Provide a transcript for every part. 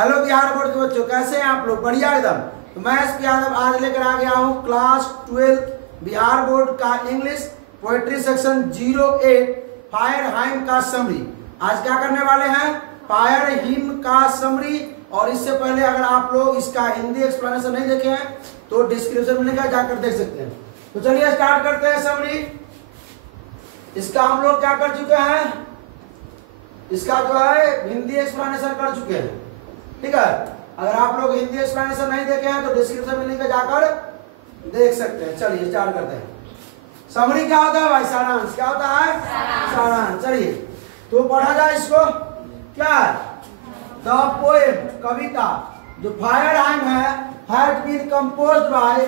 Hello Bihar board के बच्चों, कैसे हैं आप लोग? बढ़िया एकदम। तो मैं एसपी यादव आज लेकर आ गया हूँ क्लास 12 बिहार बोर्ड का English poetry section 08 fire hymn का समरी। आज क्या करने वाले हैं? फायर हिम का समरी। और इससे पहले अगर आप लोग इसका हिंदी एक्सप्लेनेशन नहीं देखे हैं तो डिस्क्रिप्शन में लिखा जाकर देख सकते हैं। तो चलिए स्टार्ट करते हैं समरी। इसका हम लोग क्या कर चुके हैं? इसका जो है हिंदी एक्सप्लेनेशन कर चुके हैं, ठीक है। अगर आप लोग हिंदी एक्सप्लेनेशन नहीं देखे हैं तो डिस्क्रिप्शन में लिंक जाकर देख सकते हैं। चलिए स्टार्ट करते हैं। समरी क्या होता है भाई? सारांश। क्या होता है? सारांश। चलिए तो पढ़ा जाए इसको। क्या है? द पोएम, कविता जो fire hymn has been composed by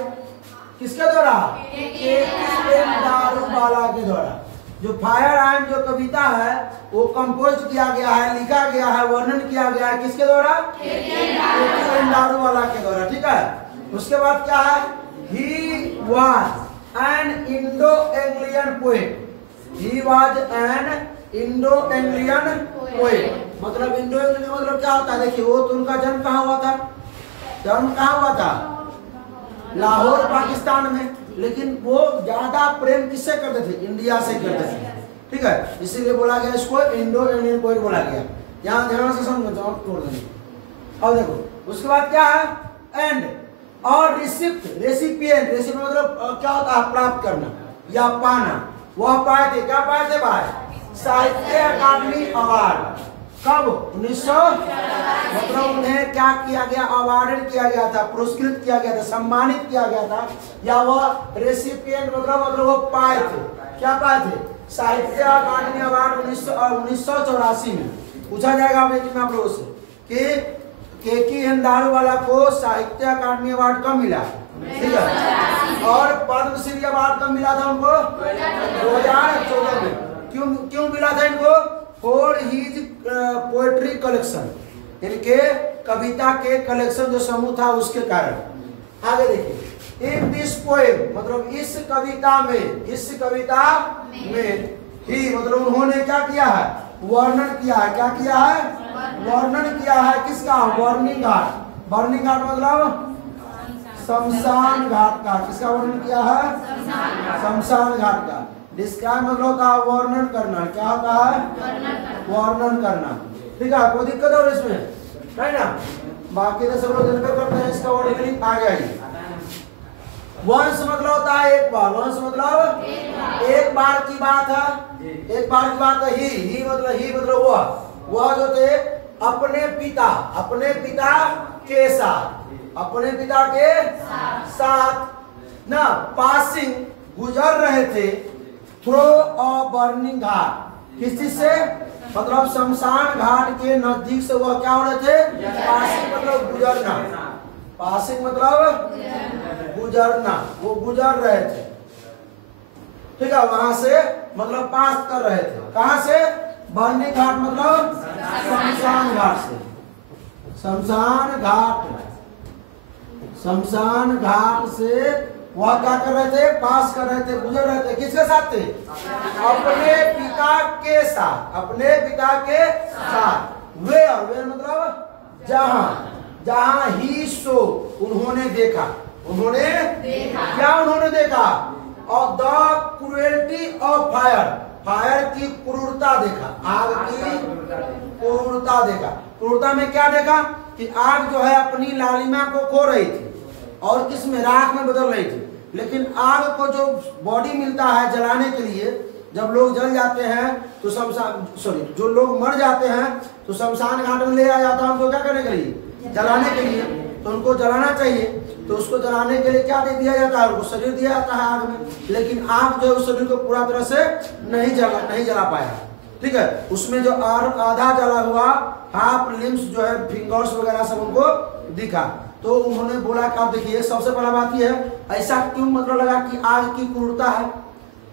किसके द्वारा? दारूवाला के द्वारा। जो फायर हाइम जो कविता है वो कंपोज किया गया है, लिखा गया है, वर्णन किया गया है किसके द्वारा? दारूवाला के द्वारा, ठीक है। उसके बाद क्या है? He was an Indo Anglian poet. He was an Indo Anglian poet. मतलब इंडो एंग्लियन मतलब क्या होता है? देखिए वो तो उनका जन्म कहाँ हुआ था? जन्म कहाँ हुआ था? लाहौर पाकिस्तान में। लेकिन वो ज्यादा प्रेम किससे करते थे? इंडिया से करते थे, ठीक है। इसीलिए बोला गया इसको इंडो इंडियन पोएट बोला गया। यहाँ ध्यान से समझो, छोड़ देंगे। और देखो उसके बाद क्या है? एंड और रिसिप्ट, रेसिपिएंट। रेसिपिएंट मतलब क्या होता है? प्राप्त करना या पाना। वह पाए थे, क्या पाए थे भाई? साहित्य अकादमी अवार्ड। कब? 1900। मतलब उन्हें क्या किया गया? अवार्डेड किया गया था, पुरस्कृत किया गया था, सम्मानित किया गया था। या वह रेसिपिएंट मतलब वो पाए थे। क्या पाए थे? साहित्य अकादमी अवार्ड 1984 में। पूछा जाएगा में आप लोगों से कि के दारूवाला को साहित्य अकादमी अवार्ड कब मिला? ठीक है। और पद्मश्री अवार्ड कब मिला था उनको? 2014 में। क्यों मिला था इनको? फॉर हिज पोएट्री कलेक्शन, इनके कविता के कलेक्शन जो समूह था उसके कारण। आगे देखिए, इन दिस पोएम मतलब इस कविता में, ही मतलब उन्होंने क्या किया है? वर्णन किया है। क्या किया है? वर्णन किया है किसका? बर्निंग घाट। बर्निंग घाट मतलब शमशान घाट का। किसका वर्णन किया है? शमशान घाट का। डिस्क्राइब मतलब होता है वर्णन करना। क्या होता है? वर्णन करना, ठीक है। कोई दिक्कत हो इसमें? नहीं ना? बाकी तो सब लोग जनकर करते हैं। इसका वर्णन आ गया ही। वंश मतलब होता है एक बार। वंश मतलब एक बार की बात है। एक बार की बात है। ही मतलब वह जो थे अपने पिता के साथ ना पासिंग गुजर रहे थे थ्रो अ बर्निंग घाट। किस चीज से? मतलब शमशान घाट के नजदीक से वह क्या हो रहे थे? पासिंग मतलब गुजरना। पासिंग मतलब गुजरना। वो गुजर रहे थे, ठीक है। वहां से मतलब पास कर रहे थे। कहां से? बर्निंग घाट मतलब शमशान घाट से। शमशान घाट से वह क्या कर रहे थे? पास कर रहे थे, गुजर रहे थे। किसके साथ थे? अपने पिता के साथ। वे मतलब जहां ही सो उन्होंने देखा। क्या उन्होंने देखा? और द क्रूएल्टी ऑफ फायर की क्रूरता देखा। आग की क्रूरता देखा। क्रूरता में क्या देखा? कि आग जो है अपनी लालिमा को खो रही थी और किसमें? राख में बदल रही थी। लेकिन आग को जो बॉडी मिलता है जलाने के लिए, जब लोग जल जाते हैं तो जो लोग मर जाते हैं तो शमशान घाट में ले आया जाता है उनको क्या करने के लिए? जलाने के लिए। तो उनको जलाना चाहिए, तो उसको जलाने के लिए क्या दे दिया जाता है? उनको शरीर दिया जाता है आग में। लेकिन आग जो है उस शरीर को पूरा तरह से नहीं जला पाया, ठीक है। उसमें जो आधा जला हुआ हाफ लिम्स जो है, फिंगर्स वगैरह सब उनको दिखा। तो उन्होंने बोला कि आप देखिए, सबसे पहला बात यह है, ऐसा क्यों मतलब लगा कि आग की क्रूरता है?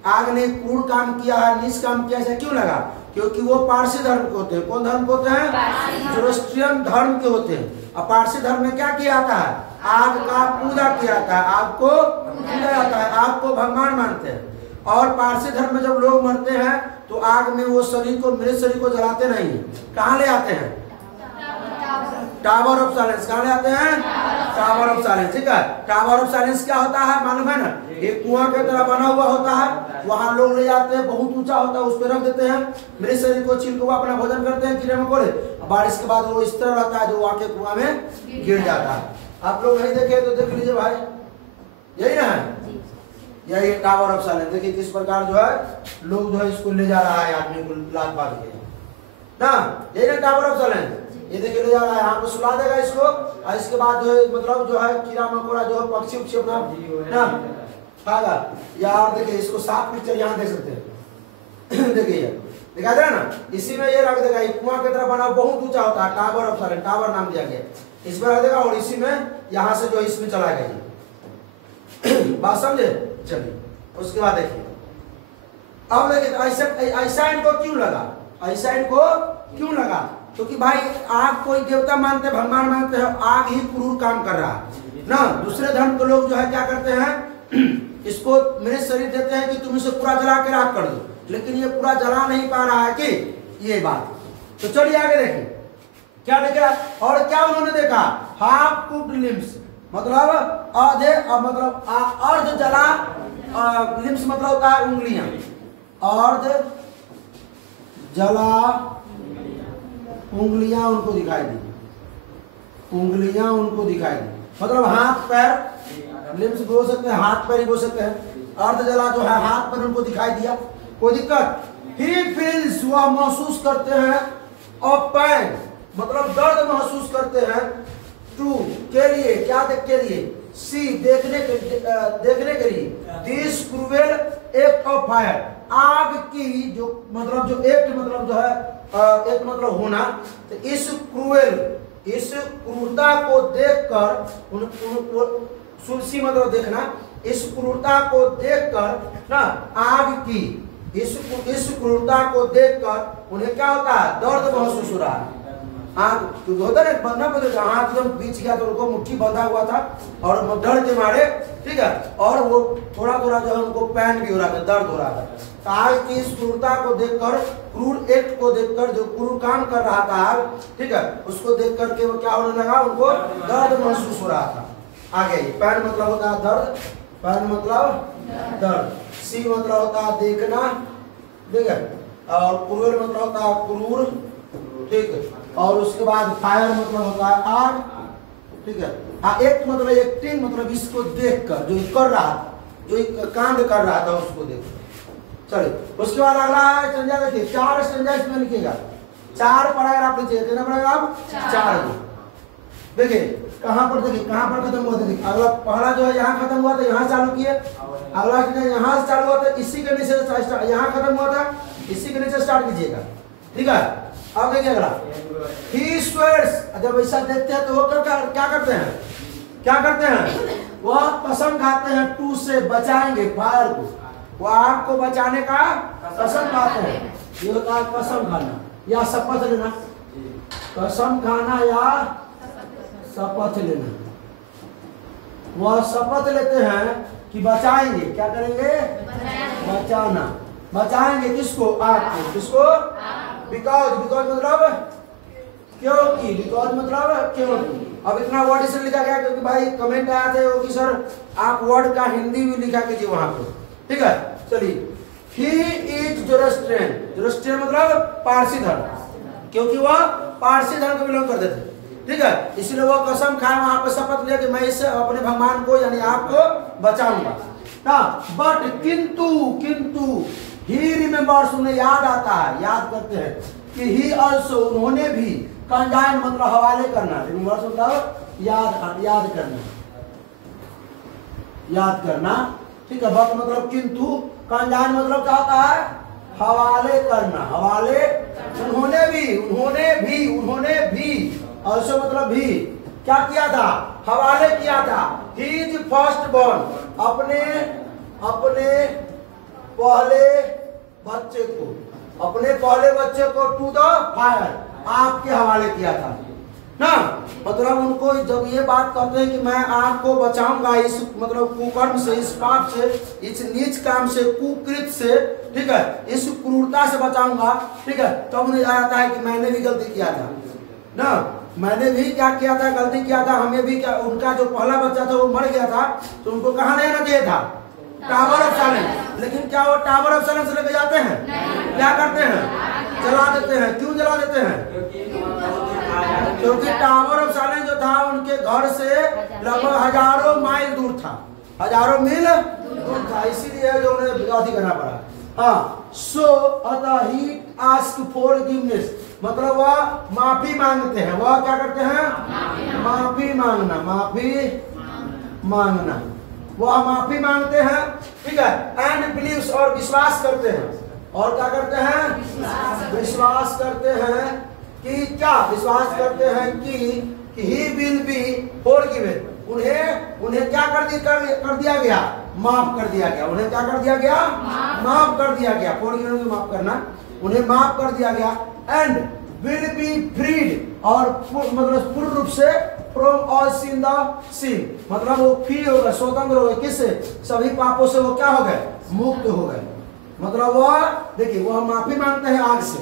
आग ने क्रूर काम किया है, नीच काम किया, ऐसा क्यों लगा? क्योंकि वो पारसी धर्म के होते हैं। कौन धर्म के होते हैं? जोरोस्ट्रियन धर्म के होते हैं। और पारसी धर्म में क्या किया जाता है? आग का पूजा किया जाता है। आग को पूजा जाता है, आग को भगवान मानते हैं। और पारसी धर्म में जब लोग मरते हैं तो आग में वो शरीर को, मृत शरीर को जलाते नहीं, कहाँ ले आते हैं? Tower of silence. कहाँ ले आते हैं? Tower of silence. ठीक है, टावर ऑफ साइलेंस क्या होता है मालूम है ना? एक कुआं की तरह बना हुआ होता है, वहां लोग ले जाते हैं, बहुत ऊंचा होता है, उस पर रख देते हैं, मेरे शरीर को छीन के अपना भोजन करते हैं कीड़े मकोड़े। बारिश के बाद वो इस तरह रहता है जो आके कुआं में गिर जाता है। आप लोग नहीं देखे तो देख लीजिए भाई, यही ना है, यही टावर ऑफ साइलेंस। देखिए किस प्रकार जो है लोग जो है इसको ले जा रहा है, आदमी को लात बांध के ना, यही ना टावर ऑफ साइलेंस। ये देखिए ले जा रहा है, यहाँ पे सुला देगा इसको, और इसके बाद जो है मतलब जो है कीड़ा मकोड़ा जो है पक्षी उक्षी अपना ना खागा। यार देखिए इसको साफ पिक्चर यहाँ देख सकते हैं देखिए दिखा दे रहा ना, इसी में ये रख देगा, कुआं की तरह बना बहुत ऊंचा होता है, टावर ऑफ साइलेंस, टावर नाम दिया गया, इसमें रख देगा और इसी में यहाँ से जो इसमें चला गया। बात समझे? चलिए उसके बाद देखिए, अब देखिए ऐसा इनको क्यों लगा, ऐसा इनको क्यों लगा? क्योंकि भाई आग कोई देवता मानते, भगवान मानते हैं, आग ही क्रूर काम कर रहा है ना। दूसरे धर्म के लोग जो है क्या करते हैं, इसको मेरे शरीर देते हैं कि तुम इसे पूरा जला के राख कर दो, लेकिन ये पूरा जला नहीं पा रहा है कि ये बात। तो चलिए आगे देखिए क्या देखा, और क्या उन्होंने देखा, हाफ कुक्ड लिम्स, मतलब आधे मतलब अर्ध जला, लिम्स मतलब होता है उंगलियां, अर्ध जला उंगलियां उनको दिखाई दी, उंगलियां उनको दिखाई दी, मतलब हाथ पैर, लिम्स बोल सकते हैं, हाथ पैर ही बोल सकते हैं, अर्ध जला जो है हाथ पैर उनको दिखाई दिया, कोई दिक्कत? ही फील्स, वह महसूस करते हैं, और पेन मतलब दर्द महसूस करते हैं, टू के लिए, क्या देख के लिए, सी देखने के लिए, this cruel act of fire, आग की जो मतलब जो एक्ट मतलब जो है एक मतलब होना, तो इस क्रूएल, इस क्रूरता को देखकर, सुलसी मतलब देखना, इस क्रूरता को देखकर ना, आग की इस क्रूरता को देखकर उन्हें क्या होता है, दर्द महसूस हो रहा है। आग होता है बंधा बंधा, हाथ एकदम बीच गया तो उनको मुट्ठी बंधा हुआ था और डर के मारे, ठीक है, और वो थोड़ा थोड़ा जो है उनको पैन भी हो रहा था, दर्द हो रहा था। आग की इस क्रूरता को देखकर, क्रूर एक्ट को देखकर, जो क्रूर काम कर रहा था आग, ठीक है, उसको देख करके वो क्या होने लगा, उनको दर्द महसूस हो रहा था। आगे पैन मतलब होता है दर्द, पैन मतलब दर्द, सी मतलब होता है देखना, ठीक है, और क्रूर मतलब होता है क्रूर, ठीक है, और उसके बाद फायर मतलब होता है आग, ठीक है, एक मतलब एक्टिंग मतलब इसको देखकर, जो कर रहा था, जो कांड कर रहा था उसको देख। चलिए उसके बाद अगला है संज्ञा, देखिए 4 संज्ञा इसमें लिखिएगा, 4 पैराग्राफ लिखिए, कितना पैराग्राफ, 4। देखिए कहां पर, देखिए कहां पर खत्म हुआ था, देखिए अगला पहला जो है यहाँ खत्म हुआ था, यहाँ चालू किए, अगला यहाँ से चालू हुआ था, इसी के नीचे यहाँ खत्म हुआ था, इसी के नीचे स्टार्ट कीजिएगा, ठीक है। अब देखिए अगला, ही स्वेयर्स, जब ऐसा देखते हैं तो वो क्या करते हैं, क्या करते हैं, वह कसम खाते हैं, टू से बचाएंगे फायर को, वह आग को बचाने का कसम खाते हैं। ये होता है कसम खाना या शपथ लेना, कसम खाना या शपथ लेना। वह शपथ लेते हैं कि बचाएंगे, क्या करेंगे, बचाना, बचाएंगे किसको, आग को, किसको, बिकॉज, बिकॉज मतलब क्योंकि, बिकॉज मतलब क्योंकि। अब इतना वर्ड इसलिए लिखा गया क्योंकि भाई कमेंट आया थे वो कि सर आप वर्ड का हिंदी भी लिखा कीजिए वहां पे, ठीक है। चलिए, ही इज जोरोस्ट्रियन, जोरोस्ट्रियन मतलब पारसी धर्म, क्योंकि वह पारसी धर्म को बिलोंग करते थे, ठीक है, इसलिए वो कसम खाए वहां पे, शपथ लिया कि मैं इससे अपने भगवान को यानी आपको बचाऊंगा ना। बट किंतु, किंतु ही रिमेम्बर्स, उन्हें याद आता है, याद करते हैं कि ही ऑल्सो, उन्होंने भी, कंजाइन मतलब हवाले करना, रिमेम्बर्स मतलब याद करना, याद करना, ठीक है। बट मतलब किंतु, कंजाइन मतलब क्या होता है, हवाले करना, हवाले, उन्होंने भी ऑल्सो मतलब भी क्या किया था, हवाले किया था, हिज फर्स्ट बॉर्न, अपने पहले बच्चे को, अपने पहले बच्चे को टू द फायर, आग के हवाले किया था ना। मतलब उनको जब ये बात कहते हैं कि मैं आग को बचाऊंगा इस मतलब कुकर्म से, इस पाप से, इस नीच काम से, कुकृत से, ठीक है, इस क्रूरता से बचाऊंगा, ठीक है, तब उन्हें याद आता है कि मैंने भी गलती किया था ना, मैंने भी क्या किया था, गलती किया था, हमें भी क्या, उनका जो पहला बच्चा था वो मर गया था, तो उनको कहाँ ले जाना चाहिए था, टावर ऑफ साइलेंस। लेकिन क्या वो टावर ऑफ साइलेंस लेके जाते हैं? क्या करते हैं? जला देते हैं। क्यों जला देते हैं? क्योंकि टावर ऑफ साइलेंस जो था उनके घर से लगभग हजारों माइल दूर था, हजारों मील दूर था, इसीलिए जो उन्हें विरोधी करना पड़ा। हाँ, सो अतः ही आस्क फॉरगिवनेस, मतलब वह माफी मांगते हैं। वह क्या करते हैं? माफी मांगना, माफी मांगना, वह माफी मांगते हैं, ठीक है। एंड बिलीव्स, और विश्वास करते हैं। और क्या करते हैं? विश्वास करते हैं कि क्या? विश्वास करते हैं कि he will be forgiven, उन्हें क्या कर दिया गया? माफ कर दिया गया। उन्हें क्या कर दिया गया? माफ कर दिया गया। forgiven को माफ करना, उन्हें माफ कर दिया गया। एंड will be freed, और मतलब पूर्ण रूप से from all sin the sin, मतलब वो फ्री हो गए, स्वतंत्र हो गए। किससे? सभी पापों से वो क्या हो गए? मुक्त हो गए। मतलब वह देखिए, वह माफी मांगते हैं आग से,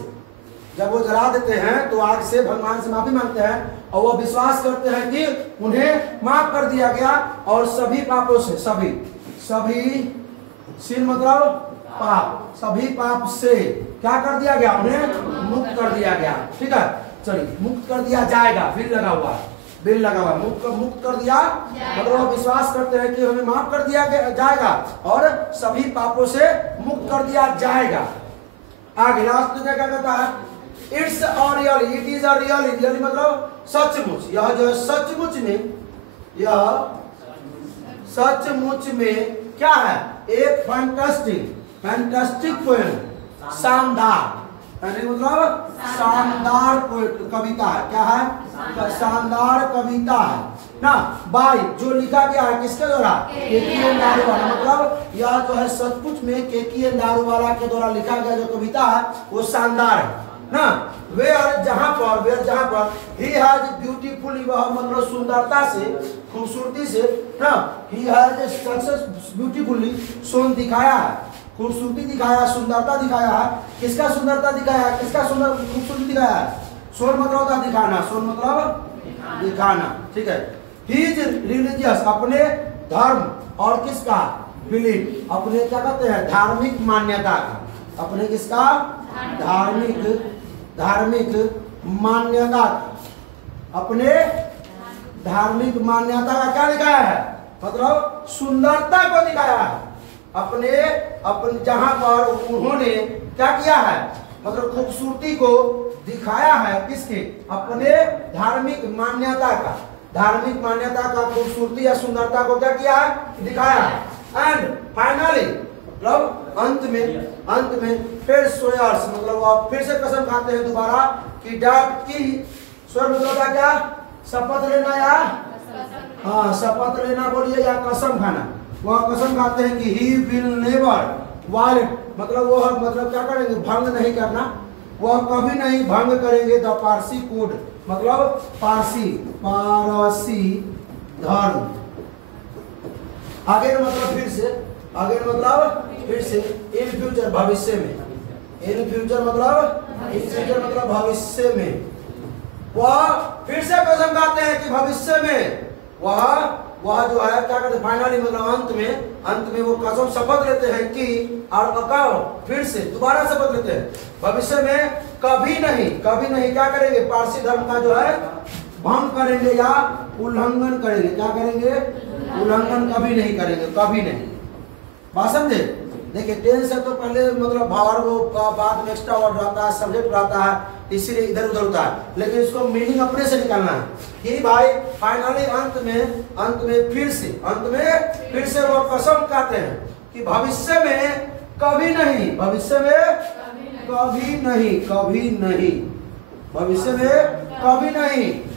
जब वो जला देते हैं तो आग से भगवान से माफी मांगते हैं, और वो विश्वास करते हैं कि उन्हें माफ कर दिया गया, और सभी पापों से, सभी सिन मतलब पाप, सभी पाप से क्या कर दिया गया? उन्हें मुक्त कर दिया गया। ठीक है, चलिए, मुक्त कर दिया जाएगा, बिल लगा हुआ, मुक्त कर दिया, मतलब विश्वास करते हैं कि हमें माफ कर दिया जाएगा और सभी पापों से मुक्त कर दिया जाएगा। आगे लास्ट में क्या कहता है? इट्स और really, it is a really, really मतलब सचमुच, यह जो है सचमुच में, यह सचमुच में क्या है? एक फैंटास्टिक पोएम, शानदार, मतलब शानदार कविता है। क्या है? शानदार कविता है ना, बाय, जो लिखा गया है किसके द्वारा? केकीएन दारूवाला। मतलब यह जो है सचमुच में केकीएन दारूवाला के द्वारा लिखा गया जो कविता है वो शानदार है ना। वेयर जहां पर ही हैज ब्यूटीफुली, वह मतलब सुंदरता से, खूबसूरती से ना, ही हैज सक्सेस ब्यूटीफुली, सोन दिखाया है, खूबसूरती दिखाया, सुंदरता दिखाया है। किसका सुंदरता दिखाया है? किसका सुंदर खूबसूरती दिखाया है? सोन मतलब होता दिखाना, सोन मतलब दिखाना। ठीक है, ही इज रिलीजियस, अपने धर्म और किसका? बिलीफ, अपने क्या कहते हैं? धार्मिक मान्यता का, अपने किसका? धार्मिक मान्यता, अपने धार्मिक मान्यता का क्या दिखाया है? मतलब सुंदरता को दिखाया है। अपने जहां पर उन्होंने क्या किया है? मतलब खूबसूरती को दिखाया है। किसके? अपने धार्मिक मान्यता का खूबसूरती या सुंदरता को क्या किया है? दिखाया है। एंड फाइनली, मतलब अंत में फिर स्वेयर्स, मतलब वो फिर से कसम खाते हैं दोबारा कि डैट की, स्वेयर मतलब क्या? शपथ लेना, या हाँ शपथ लेना बोलिए, या कसम खाना। वह कसम खाते हैं कि ही विल नेवर वायलेट, मतलब वह मतलब क्या करेंगे? भंग नहीं करना, वह कभी नहीं भंग करेंगे द पारसी कोड, मतलब पारसी धर्म। आगे मतलब फिर से इन फ्यूचर, भविष्य में, इन फ्यूचर मतलब भविष्य में, वह फिर से कसम खाते हैं कि भविष्य में वह जो है क्या करते? फाइनली मतलब अंत में वो कसम शपथ लेते हैं कि, और फिर से दोबारा शपथ लेते हैं, भविष्य में कभी नहीं क्या करेंगे? पारसी धर्म का जो है भंग करेंगे या उल्लंघन करेंगे। क्या करेंगे? उल्लंघन कभी नहीं करेंगे, कभी नहीं। बात समझे? देखिए, टेंस है तो पहले मतलब भाव का बाद में एक्स्ट्रा वर्ड रहता है, सब्जेक्ट रहता है, इसीलिए इधर उधर होता है। लेकिन इसको मीनिंग अपने से निकालना है कि भाई फाइनली अंत में फिर से वो कसम खाते हैं कि भविष्य में कभी नहीं,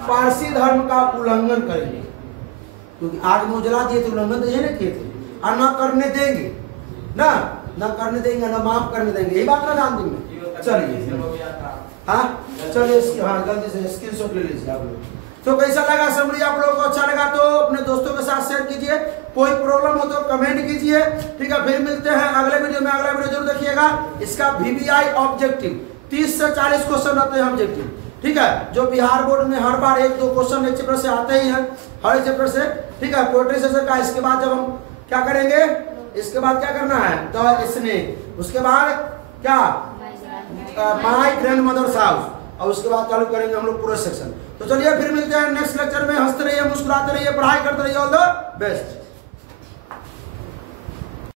पारसी धर्म का उल्लंघन करेंगे। क्योंकि आग में जला दिए तो उल्लंघन तो ये नहीं किए थे, और न करने देंगे, न माफ करने देंगे। यही बात ना अंतिम में। चलिए चलिए, हाँ जल्दी से स्क्रीनशॉट ले लीजिए आप लोग। तो कैसा लगा समरी? आप लोगों को अच्छा लगा तो अपने दोस्तों के साथ शेयर कीजिए। कोई प्रॉब्लम हो तो कमेंट कीजिए। ठीक है, फिर मिलते हैं अगले वीडियो में। अगला वीडियो जरूर देखिएगा। इसका VBI ऑब्जेक्टिव 30 से 40 क्वेश्चन रहते हैं ऑब्जेक्टिव। ठीक है, जो बिहार बोर्ड में हर बार 1-2 क्वेश्चन एक चैप्टर से आते ही हैं, हर एक चैप्टर से, ठीक है। पोएट्री सेशन का इसके बाद जब हम क्या करेंगे, इसके बाद क्या करना है, द स्नेक, उसके बाद क्या, माय ग्रैंड मदर्स हाउस, और उसके बाद चालू करेंगे हम लोग पूरा सेक्शन। तो चलिए फिर मिलते हैं नेक्स्ट लेक्चर में। हंसते रहिए, मुस्कुराते रहिए, पढ़ाई करते रहिए। All the best.